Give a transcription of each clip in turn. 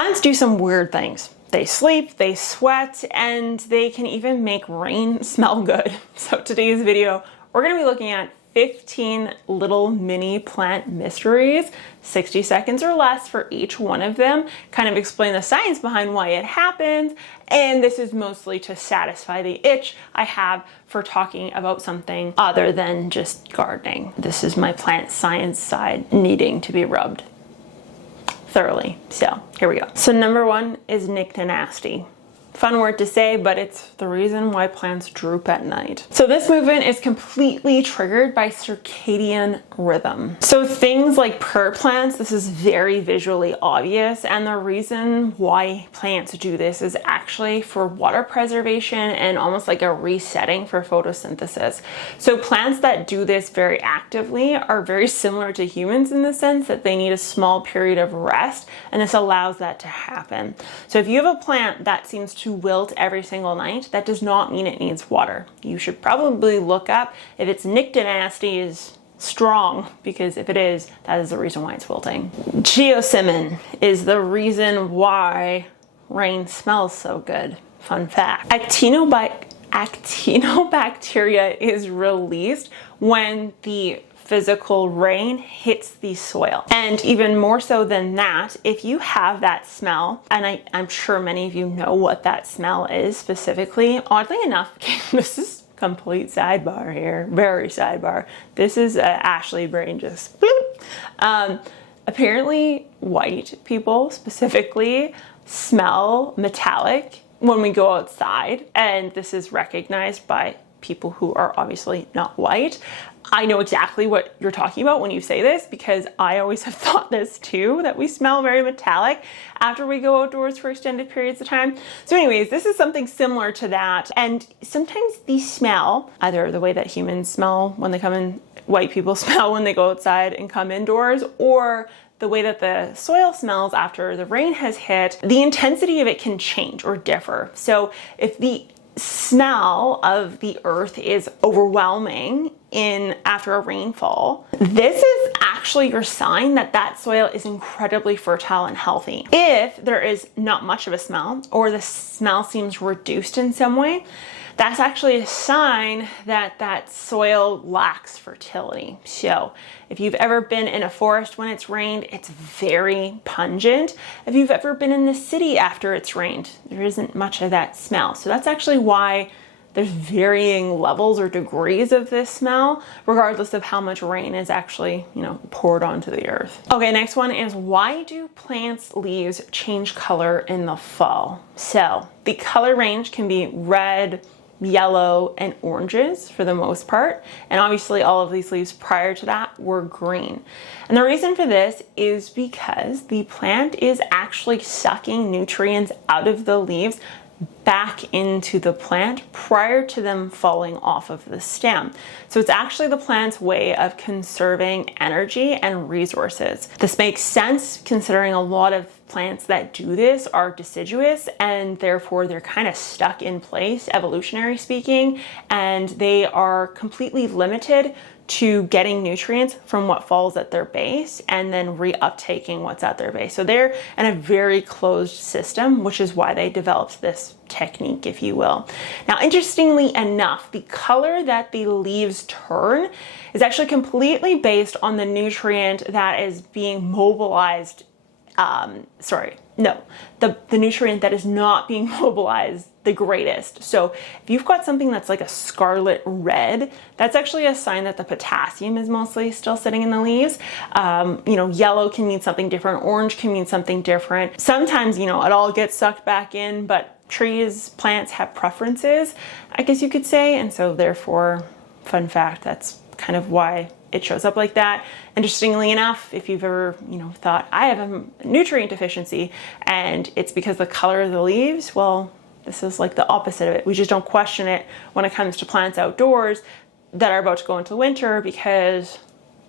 Plants do some weird things. They sleep, they sweat, and they can even make rain smell good. So today's video, we're gonna be looking at 15 little mini plant mysteries, 60 seconds or less for each one of them, kind of explain the science behind why it happens, and this is mostly to satisfy the itch I have for talking about something other than just gardening. This is my plant science side needing to be rubbed thoroughly. So here we go. So number one is nyctinasty. Fun word to say, but it's the reason why plants droop at night. So this movement is completely triggered by circadian rhythm. So things like prayer plants, this is very visually obvious, and the reason why plants do this is actually for water preservation and almost like a resetting for photosynthesis. So plants that do this very actively are very similar to humans in the sense that they need a small period of rest, and this allows that to happen. So if you have a plant that seems to wilt every single night, that does not mean it needs water. You should probably look up if its nyctinasty is strong, because if it is, that is the reason why it's wilting. Geosmin is the reason why rain smells so good. Fun fact. Actinobacteria is released when the physical rain hits the soil. And even more so than that, if you have that smell, and I'm sure many of you know what that smell is specifically, oddly enough, this is complete sidebar here, very sidebar. This is Ashley brain just apparently white people specifically smell metallic when we go outside, and this is recognized by people who are obviously not white. I know exactly what you're talking about when you say this, because I always have thought this too, that we smell very metallic after we go outdoors for extended periods of time. So anyways, this is something similar to that. And sometimes the smell, either the way that humans smell when they come in, white people smell when they go outside and come indoors, or the way that the soil smells after the rain has hit, the intensity of it can change or differ. So if the smell of the earth is overwhelming after a rainfall, this is actually your sign that that soil is incredibly fertile and healthy. If there is not much of a smell, or the smell seems reduced in some way, that's actually a sign that that soil lacks fertility. So if you've ever been in a forest when it's rained, it's very pungent. If you've ever been in the city after it's rained, there isn't much of that smell. So that's actually why there's varying levels or degrees of this smell, regardless of how much rain is actually, poured onto the earth. Okay, next one is, why do plants' leaves change color in the fall? So the color range can be red, yellow, and oranges for the most part. And obviously all of these leaves prior to that were green. And the reason for this is because the plant is actually sucking nutrients out of the leaves back into the plant prior to them falling off of the stem. So it's actually the plant's way of conserving energy and resources. This makes sense considering a lot of plants that do this are deciduous, and therefore they're kind of stuck in place, evolutionary speaking, and they are completely limited to getting nutrients from what falls at their base and then reuptaking what's at their base. So they're in a very closed system, which is why they developed this technique, if you will. Now, interestingly enough, the color that the leaves turn is actually completely based on the nutrient that is being mobilized. The nutrient that is not being mobilized the greatest. So if you've got something that's like a scarlet red, that's actually a sign that the potassium is mostly still sitting in the leaves. Yellow can mean something different. Orange can mean something different. Sometimes, it all gets sucked back in, but plants have preferences, I guess you could say. And so therefore, fun fact, that's kind of why it shows up like that. Interestingly enough, if you've ever, thought I have a nutrient deficiency and it's because the color of the leaves, well, this is like the opposite of it. We just don't question it when it comes to plants outdoors that are about to go into winter, because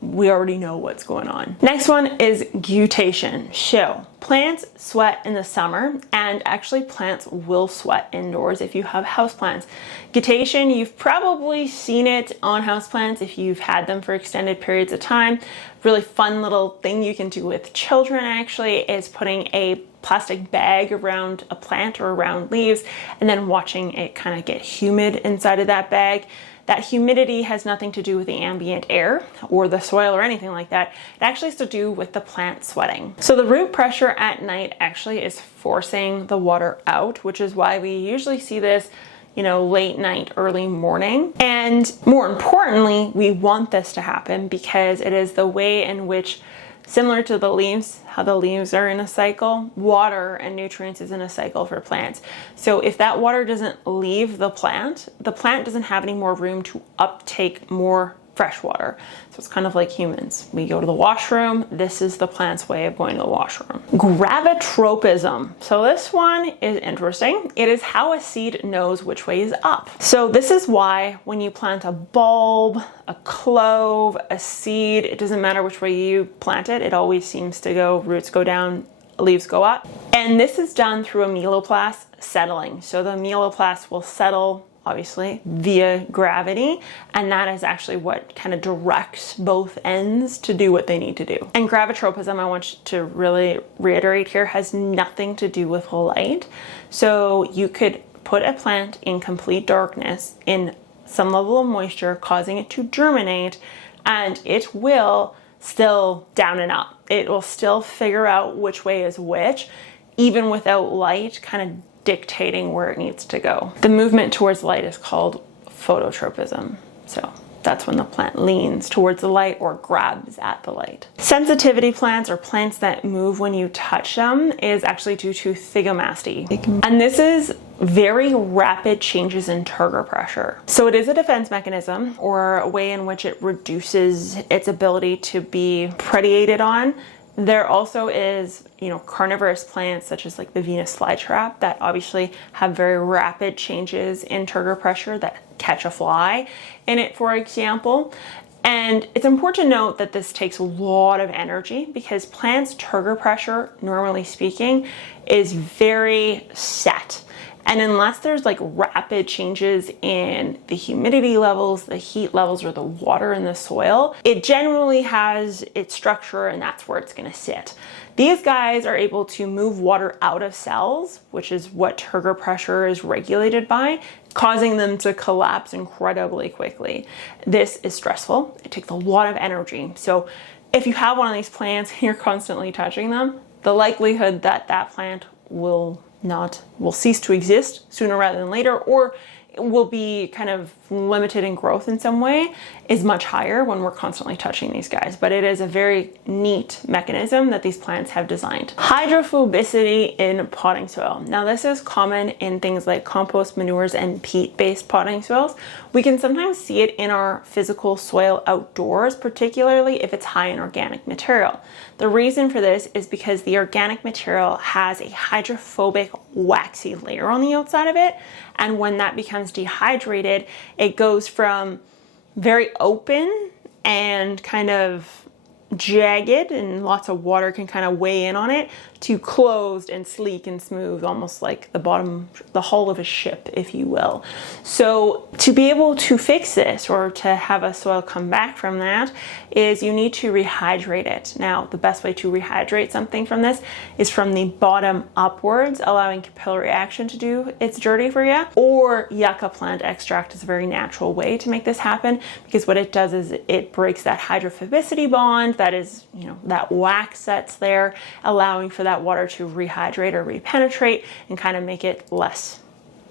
we already know what's going on. Next one is guttation. So plants sweat in the summer, and actually plants will sweat indoors if you have houseplants. Guttation, you've probably seen it on houseplants if you've had them for extended periods of time. Really fun little thing you can do with children actually is putting a plastic bag around a plant or around leaves, and then watching it kind of get humid inside of that bag. That humidity has nothing to do with the ambient air or the soil or anything like that. It actually has to do with the plant sweating. So the root pressure at night actually is forcing the water out, which is why we usually see this, you know, late night, early morning. And more importantly, we want this to happen because it is the way in which, similar to the leaves, how the leaves are in a cycle, water and nutrients is in a cycle for plants. So if that water doesn't leave the plant doesn't have any more room to uptake more fresh water. So it's kind of like humans. We go to the washroom. This is the plant's way of going to the washroom. Gravitropism. So this one is interesting. It is how a seed knows which way is up. So this is why when you plant a bulb, a clove, a seed, it doesn't matter which way you plant it. It always seems to go, roots go down, leaves go up. And this is done through a meloplast settling. So the meloplast will settle obviously via gravity, and that is actually what kind of directs both ends to do what they need to do. And gravitropism, I want you to really reiterate here, has nothing to do with light. So you could put a plant in complete darkness in some level of moisture, causing it to germinate, and it will still down and up. It will still figure out which way is which, even without light kind of dictating where it needs to go. The movement towards light is called phototropism. So that's when the plant leans towards the light or grabs at the light. Sensitivity plants, or plants that move when you touch them, is actually due to thigomasty. And this is very rapid changes in turgor pressure. So it is a defense mechanism, or a way in which it reduces its ability to be predated on. There also is, you know, carnivorous plants such as like the Venus flytrap that obviously have very rapid changes in turgor pressure that catch a fly in it, for example. And it's important to note that this takes a lot of energy because plants' turgor pressure, normally speaking, is very set. And unless there's like rapid changes in the humidity levels, the heat levels, or the water in the soil, it generally has its structure and that's where it's gonna sit. These guys are able to move water out of cells, which is what turgor pressure is regulated by, causing them to collapse incredibly quickly. This is stressful. It takes a lot of energy. So if you have one of these plants and you're constantly touching them, the likelihood that that plant will cease to exist sooner rather than later, or will be kind of limited in growth in some way, is much higher when we're constantly touching these guys. But it is a very neat mechanism that these plants have designed. Hydrophobicity in potting soil. Now this is common in things like compost, manures, and peat-based potting soils. We can sometimes see it in our physical soil outdoors, particularly if it's high in organic material. The reason for this is because the organic material has a hydrophobic waxy layer on the outside of it, and when that becomes dehydrated, it goes from very open and kind of jagged and lots of water can kind of weigh in on it, to closed and sleek and smooth, almost like the hull of a ship, if you will. So to be able to fix this, or to have a soil come back from that, is you need to rehydrate it. Now, the best way to rehydrate something from this is from the bottom upwards, allowing capillary action to do its dirty for you, or yucca plant extract is a very natural way to make this happen, because what it does is it breaks that hydrophobicity bond that is, you know, that wax that's there, allowing for that water to rehydrate or repenetrate and kind of make it less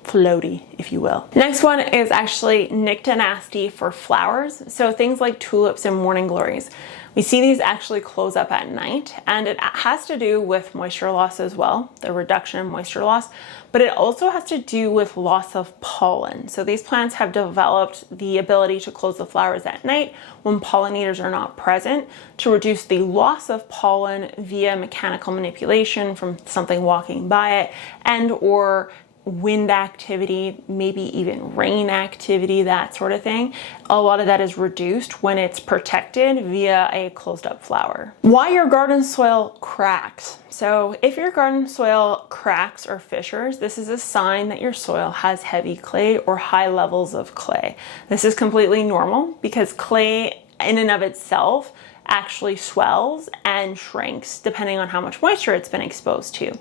floaty, if you will. Next one is actually nyctinasty for flowers. So things like tulips and morning glories. We see these actually close up at night, and it has to do with moisture loss as well, the reduction in moisture loss, but it also has to do with loss of pollen. So these plants have developed the ability to close the flowers at night when pollinators are not present, to reduce the loss of pollen via mechanical manipulation from something walking by it, and or wind activity, maybe even rain activity, that sort of thing. A lot of that is reduced when it's protected via a closed up flower. Why your garden soil cracks. So if your garden soil cracks or fissures, this is a sign that your soil has heavy clay or high levels of clay. This is completely normal because clay in and of itself actually swells and shrinks depending on how much moisture it's been exposed to.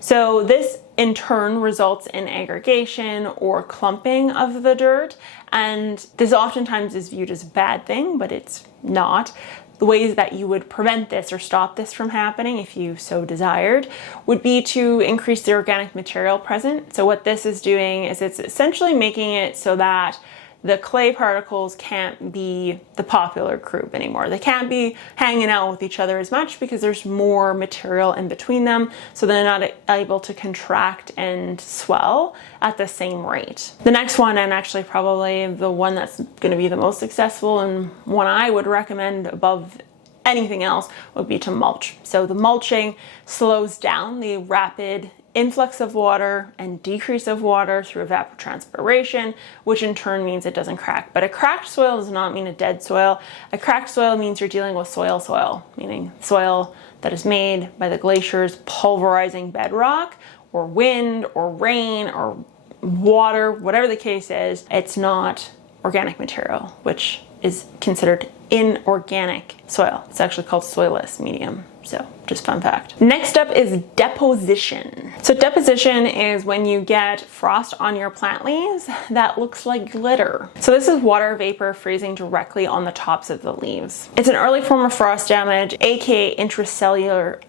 So this in turn results in aggregation or clumping of the dirt, and this oftentimes is viewed as a bad thing, but it's not. The ways that you would prevent this or stop this from happening, if you so desired, would be to increase the organic material present. So what this is doing is it's essentially making it so that the clay particles can't be the popular group anymore. They can't be hanging out with each other as much because there's more material in between them, so they're not able to contract and swell at the same rate. The next one, and actually probably the one that's going to be the most successful and one I would recommend above anything else, would be to mulch. So the mulching slows down the rapid influx of water and decrease of water through evapotranspiration, which in turn means it doesn't crack. But a cracked soil does not mean a dead soil. A cracked soil means you're dealing with soil, meaning soil that is made by the glaciers pulverizing bedrock, or wind, or rain, or water, whatever the case is. It's not organic material, which is considered inorganic soil. It's actually called soilless medium. So just fun fact. Next up is deposition. So deposition is when you get frost on your plant leaves that looks like glitter. So this is water vapor freezing directly on the tops of the leaves. It's an early form of frost damage, aka intracellular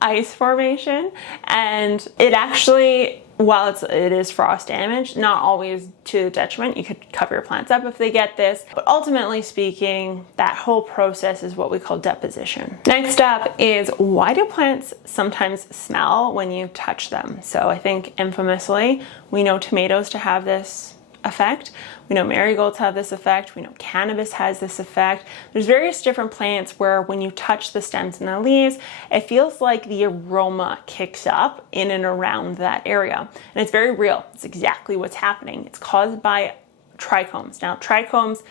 ice formation, and it actually, while it is frost damage, not always to the detriment. You could cover your plants up if they get this, but ultimately speaking, that whole process is what we call deposition. Next up is, why do plants sometimes smell when you touch them? So I think infamously, we know tomatoes to have this effect. We know marigolds have this effect. We know cannabis has this effect. There's various different plants where when you touch the stems and the leaves, it feels like the aroma kicks up in and around that area. And it's very real. It's exactly what's happening. It's caused by trichomes. Now, trichomes,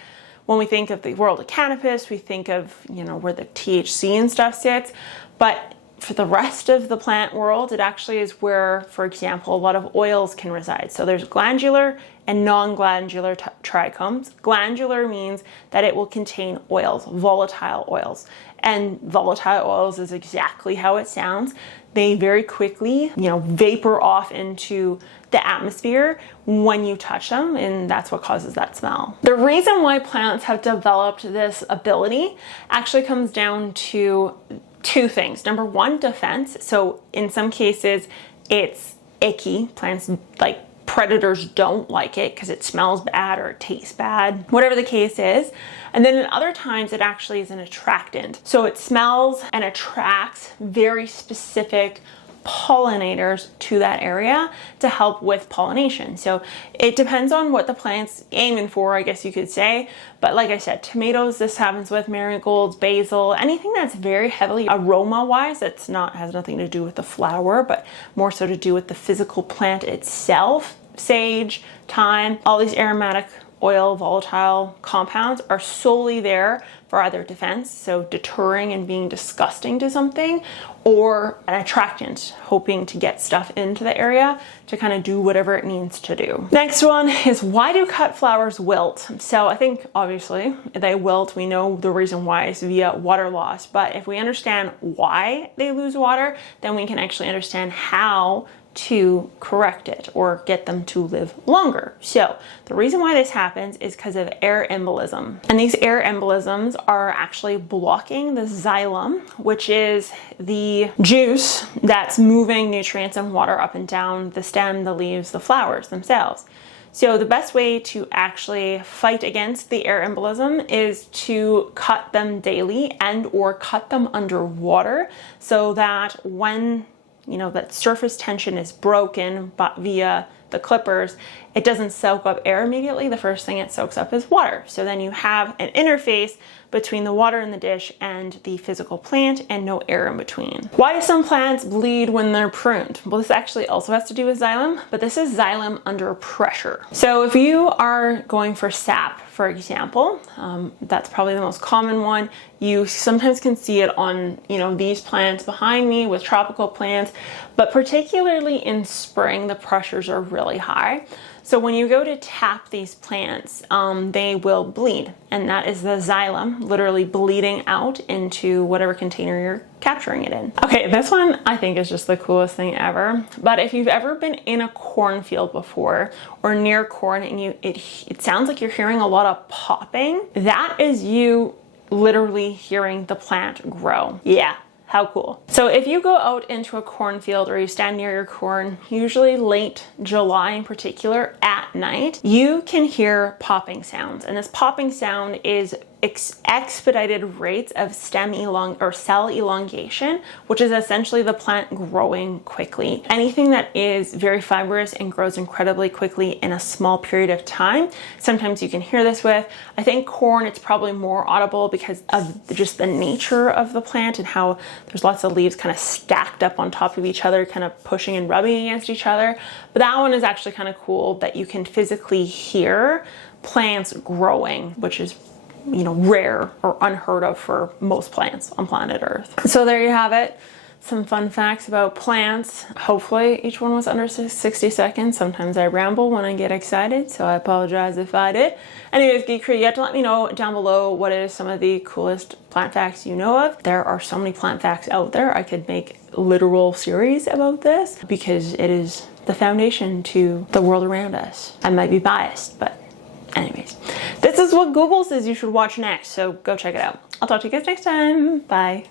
when we think of the world of cannabis, we think of, where the THC and stuff sits, but for the rest of the plant world, it actually is where, for example, a lot of oils can reside. So there's glandular and non-glandular trichomes. Glandular means that it will contain oils, volatile oils. And volatile oils is exactly how it sounds. They very quickly, vapor off into the atmosphere when you touch them, and that's what causes that smell. The reason why plants have developed this ability actually comes down to two things. Number one, defense. So in some cases, it's icky. Plants, like predators, don't like it because it smells bad or it tastes bad, whatever the case is. And then in other times, it actually is an attractant. So it smells and attracts very specific pollinators to that area to help with pollination. So it depends on what the plant's aiming for, I guess you could say. But like I said, tomatoes, this happens with marigolds, basil, anything that's very heavily aroma-wise, has nothing to do with the flower, but more so to do with the physical plant itself. Sage, thyme, all these aromatic oil volatile compounds are solely there for either defense, so deterring and being disgusting to something, or an attractant, hoping to get stuff into the area to kind of do whatever it needs to do. Next one is, why do cut flowers wilt? So I think obviously they wilt, we know the reason why is via water loss, but if we understand why they lose water, then we can actually understand how to correct it or get them to live longer. So the reason why this happens is because of air embolism. And these air embolisms are actually blocking the xylem, which is the juice that's moving nutrients and water up and down the stem, the leaves, the flowers themselves. So the best way to actually fight against the air embolism is to cut them daily and or cut them underwater, so that when that surface tension is broken but via the clippers, it doesn't soak up air immediately. The first thing it soaks up is water. So then you have an interface between the water in the dish and the physical plant and no air in between. Why do some plants bleed when they're pruned? Well, this actually also has to do with xylem, but this is xylem under pressure. So if you are going for sap, for example, that's probably the most common one. You sometimes can see it on, these plants behind me with tropical plants, but particularly in spring, the pressures are really really high. So when you go to tap these plants, they will bleed, and that is the xylem literally bleeding out into whatever container you're capturing it in. Okay, this one I think is just the coolest thing ever. But if you've ever been in a cornfield before or near corn and it sounds like you're hearing a lot of popping, that is you literally hearing the plant grow. Yeah. How cool. So if you go out into a cornfield or you stand near your corn, usually late July in particular, at night, you can hear popping sounds. And this popping sound is expedited rates of cell elongation, which is essentially the plant growing quickly. Anything that is very fibrous and grows incredibly quickly in a small period of time, sometimes you can hear this with. I think corn, it's probably more audible because of just the nature of the plant and how there's lots of leaves kind of stacked up on top of each other, kind of pushing and rubbing against each other. But that one is actually kind of cool that you can physically hear plants growing, which is, you know, rare or unheard of for most plants on planet Earth. So there you have it. Some fun facts about plants. Hopefully each one was under 60 seconds. Sometimes I ramble when I get excited, so I apologize if I did. Anyways, Geek Crew, you have to let me know down below what is some of the coolest plant facts you know of. There are so many plant facts out there. I could make literal series about this because it is the foundation to the world around us. I might be biased, but anyways, this is what Google says you should watch next, so go check it out. I'll talk to you guys next time. Bye.